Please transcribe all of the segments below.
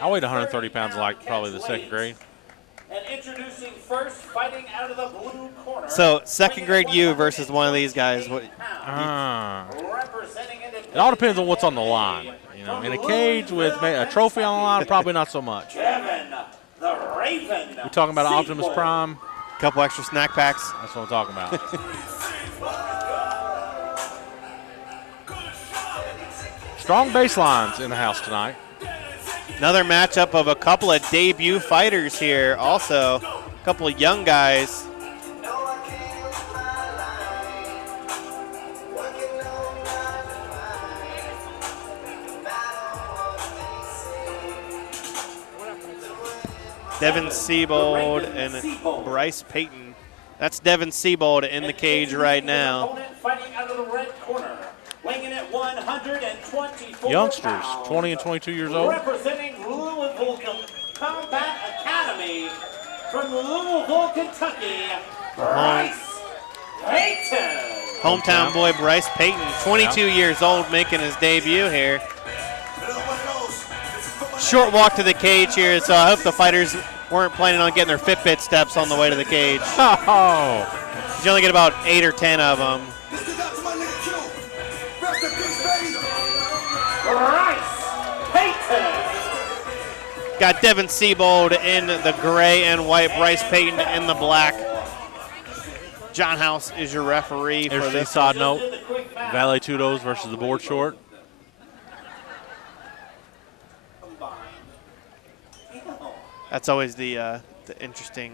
I weighed 130 pounds like probably the second grade. And introducing first, fighting out of the blue corner. So second grade you versus one of these guys. It all depends on what's on the line. You know, in a cage with a trophy on the line, probably not so much. Devin, the Raven. We're talking about Optimus Prime. A couple extra snack packs. That's what I'm talking about. Strong baselines in the house tonight. Another matchup of a couple of debut fighters here. Also, a couple of young guys. Devin Seebold and Bryce Payton. That's Devin Seebold in the cage right now. Fighting out of the red corner. Weighing in at 124 youngsters, pounds. 20 and 22 years old. Representing Louisville Combat Academy from Louisville, Kentucky, Bryce Payton. Hometown boy Bryce Payton, 22 years old, making his debut here. Short walk to the cage here, so I hope the fighters weren't planning on getting their Fitbit steps on the way to the cage. Oh. You only get about 8 or 10 of them. Bryce Payton. Got Devin Seebold in the gray and white, Bryce Payton in the black. John House is your referee for this. Side note, Valet Tudos versus the board short. That's always the interesting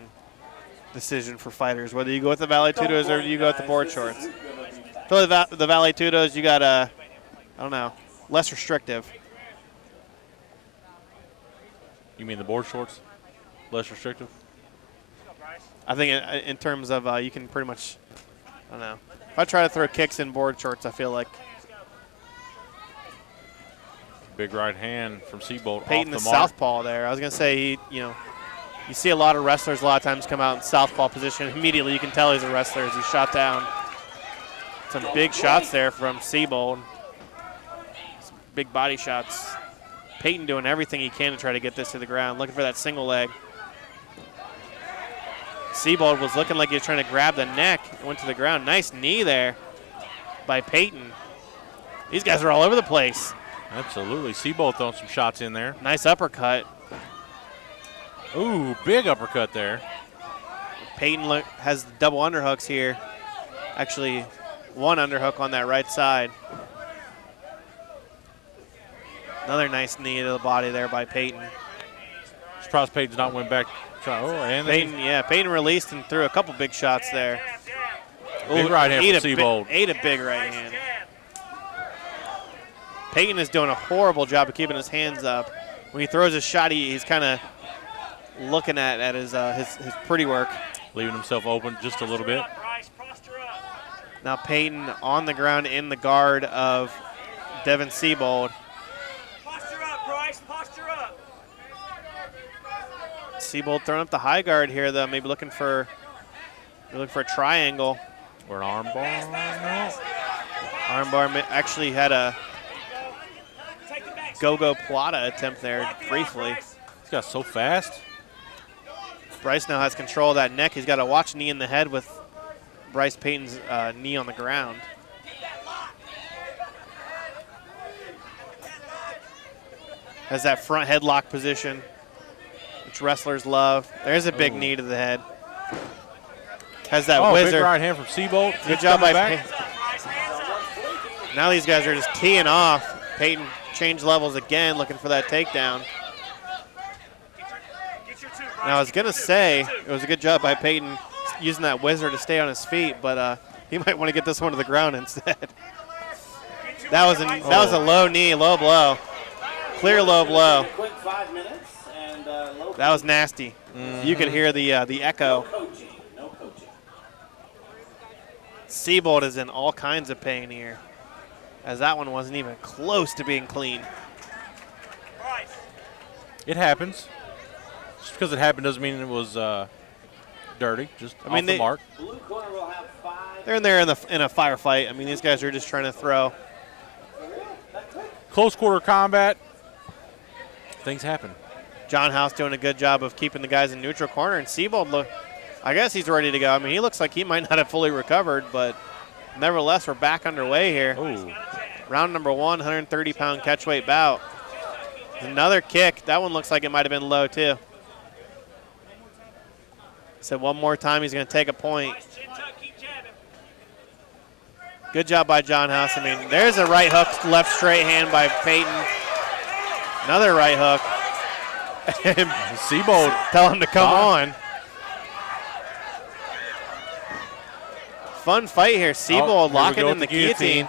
decision for fighters, whether you go with the Valet Tudos or you go with the board shorts. For the Valet Tudos, you got I don't know, less restrictive. You mean the board shorts? Less restrictive? I think in terms of you can pretty much, I don't know. If I try to throw kicks in board shorts, I feel like. Big right hand from Seebold. Payton the southpaw there. I was going to say, you see a lot of wrestlers a lot of times come out in southpaw position. Immediately you can tell he's a wrestler as he's shot down. Some big shots there from Seebold. Some big body shots. Payton doing everything he can to try to get this to the ground, looking for that single leg. Seebold was looking like he was trying to grab the neck and went to the ground. Nice knee there by Payton. These guys are all over the place. Absolutely. Seebold throwing some shots in there. Nice uppercut. Ooh, big uppercut there. Payton has double underhooks here. Actually, one underhook on that right side. Another nice knee to the body there by Payton. Surprised Payton's not went back. Payton released and threw a couple big shots there. Big right hand from Seebold. Ate a big right hand. Payton is doing a horrible job of keeping his hands up. When he throws a shot, he's kind of looking at his pretty work. Leaving himself open just a little bit. Now Payton on the ground in the guard of Devin Seebold. Posture up, Bryce. Posture up. Seebold throwing up the high guard here, though. Maybe looking for a triangle. Or an arm bar. No. Armbar actually had a go-go plata attempt there briefly. He's got so fast. Bryce now has control of that neck. He's got a watch knee in the head with Bryce Payton's knee on the ground. Has that front headlock position, which wrestlers love. There's a big knee to the head. Has that whizzer. Big right hand from Seebold. Good job by Payton. Now these guys are just teeing off. Payton changed levels again, looking for that takedown. Now I was going to say it was a good job by Payton using that whizzer to stay on his feet, but he might want to get this one to the ground instead. That was a low knee, low blow. Clear low blow. That was nasty. You could hear the echo. Seebold is in all kinds of pain here, as that one wasn't even close to being clean. It happens. Just because it happened doesn't mean it was dirty. Just off the mark. They're in there in a firefight. I mean, these guys are just trying to throw. Close quarter combat. things happen. John House doing a good job of keeping the guys in neutral corner. And Seebold, I guess he's ready to go. I mean, he looks like he might not have fully recovered, but nevertheless, we're back underway here. Ooh. Round number 1, 130-pound catchweight bout. Another kick. That one looks like it might have been low, too. So one more time, he's going to take a point. Good job by John House. I mean, there's a right hook, left straight hand by Payton. Another right hook. Seebold. Tell him to come on. Fun fight here. Seebold locking in the guillotine.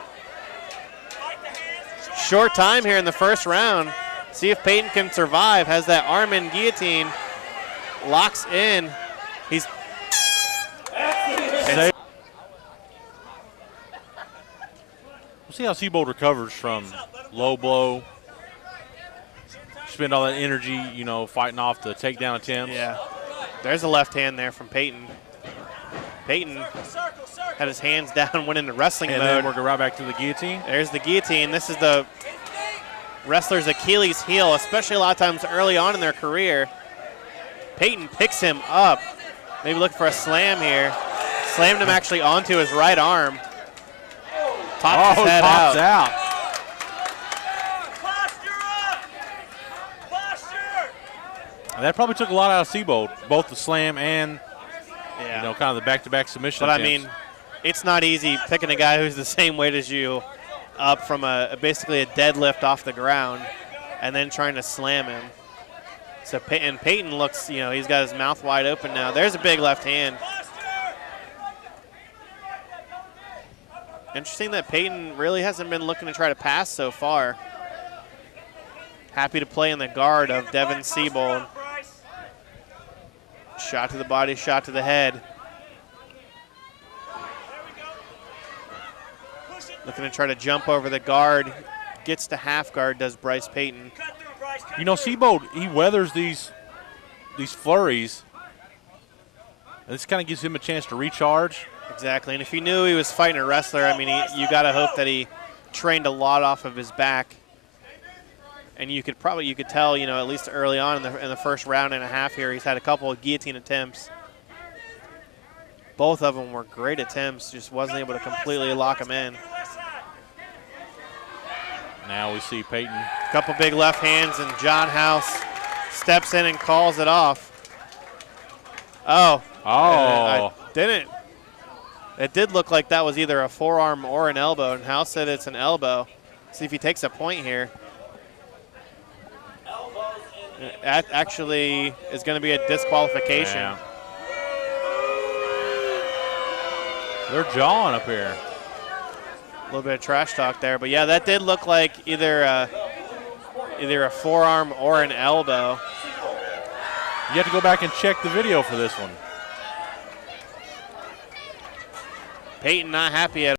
Short time here in the first round. See if Payton can survive. Has that arm in guillotine. Locks in. He's. We'll see how Seebold recovers from low blow. Spend all that energy, you know, fighting off the takedown attempts. Yeah. There's a left hand there from Payton. Payton had his hands down, went into wrestling mode. And then we're going right back to the guillotine. There's the guillotine. This is the wrestler's Achilles heel, especially a lot of times early on in their career. Payton picks him up. Maybe looking for a slam here. Slammed him actually onto his right arm. Pops his head pops out. That probably took a lot out of Seebold, both the slam and you know, kind of the back-to-back submission. But attempts. I mean, it's not easy picking a guy who's the same weight as you up from basically a deadlift off the ground and then trying to slam him. So Payton looks, you know, he's got his mouth wide open now. There's a big left hand. Interesting that Payton really hasn't been looking to try to pass so far. Happy to play in the guard of Devin Seebold. Shot to the body, shot to the head. Looking to try to jump over the guard. Gets to half guard, does Bryce Payton. You know, Seebold, he weathers these flurries. This kind of gives him a chance to recharge. Exactly, and if he knew he was fighting a wrestler, I mean, you got to hope that he trained a lot off of his back. And you could tell, you know, at least early on in the first round and a half here, he's had a couple of guillotine attempts. Both of them were great attempts, just wasn't able to completely lock him in. Now we see Payton. A couple big left hands, and John House steps in and calls it off. Oh. Oh. It did look like that was either a forearm or an elbow, and House said it's an elbow. See if he takes a point here. That actually is going to be a disqualification. Yeah. They're jawing up here. A little bit of trash talk there, but yeah, that did look like either a forearm or an elbow. You have to go back and check the video for this one. Payton not happy at